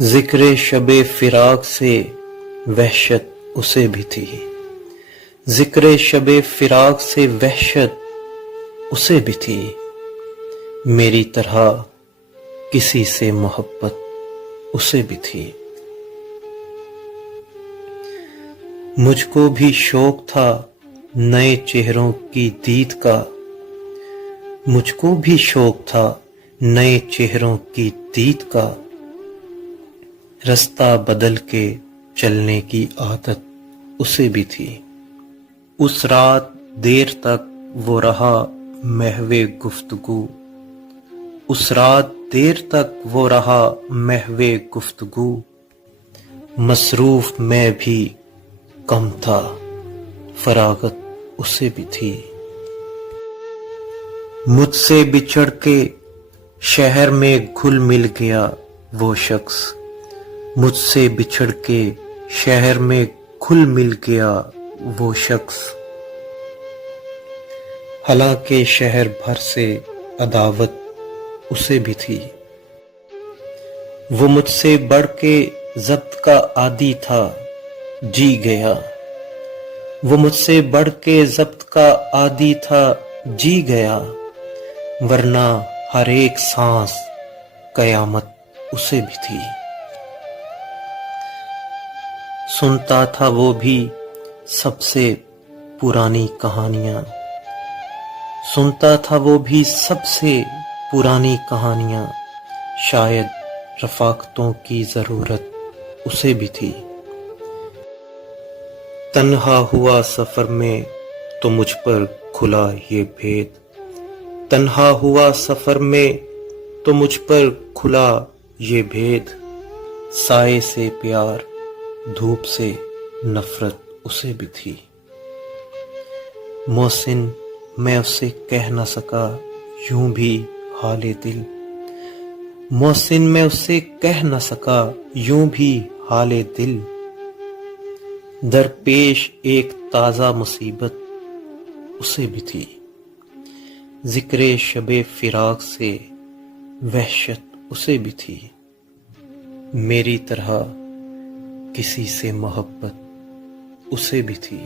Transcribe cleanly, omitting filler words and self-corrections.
ذکر شب فراق سے وحشت اسے بھی تھی، ذکر شب فراق سے وحشت اسے بھی تھی، میری طرح کسی سے محبت اسے بھی تھی۔ مجھ کو بھی شوق تھا نئے چہروں کی دید کا، مجھ کو بھی شوق تھا نئے چہروں کی دید کا، رستہ بدل کے چلنے کی عادت اسے بھی تھی۔ اس رات دیر تک وہ رہا محو گفتگو، اس رات دیر تک وہ رہا محو گفتگو، مصروف میں بھی کم تھا فراغت اسے بھی تھی۔ مجھ سے بچھڑ کے شہر میں گھل مل گیا وہ شخص، مجھ سے بچھڑ کے شہر میں گھل مل گیا وہ شخص، حالانکہ شہر بھر سے عداوت اسے بھی تھی۔ وہ مجھ سے بڑھ کے ضبط کا عادی تھا، جی گیا، وہ مجھ سے بڑھ کے ضبط کا عادی تھا، جی گیا، ورنہ ہر ایک سانس قیامت اسے بھی تھی۔ سنتا تھا وہ بھی سب سے پرانی کہانیاں، سنتا تھا وہ بھی سب سے پرانی کہانیاں، شاید رفاقتوں کی ضرورت اسے بھی تھی۔ تنہا ہوا سفر میں تو مجھ پر کھلا یہ بھید، تنہا ہوا سفر میں تو مجھ پر کھلا یہ بھید، سائے سے پیار دھوپ سے نفرت اسے بھی تھی۔ محسن میں اسے کہہ نہ سکا یوں بھی حال دل، محسن میں اسے کہہ نہ سکا یوں بھی حال دل، درپیش ایک تازہ مصیبت اسے بھی تھی، ذکر شب فراق سے وحشت اسے بھی تھی، میری طرح کسی سے محبت اسے بھی تھی۔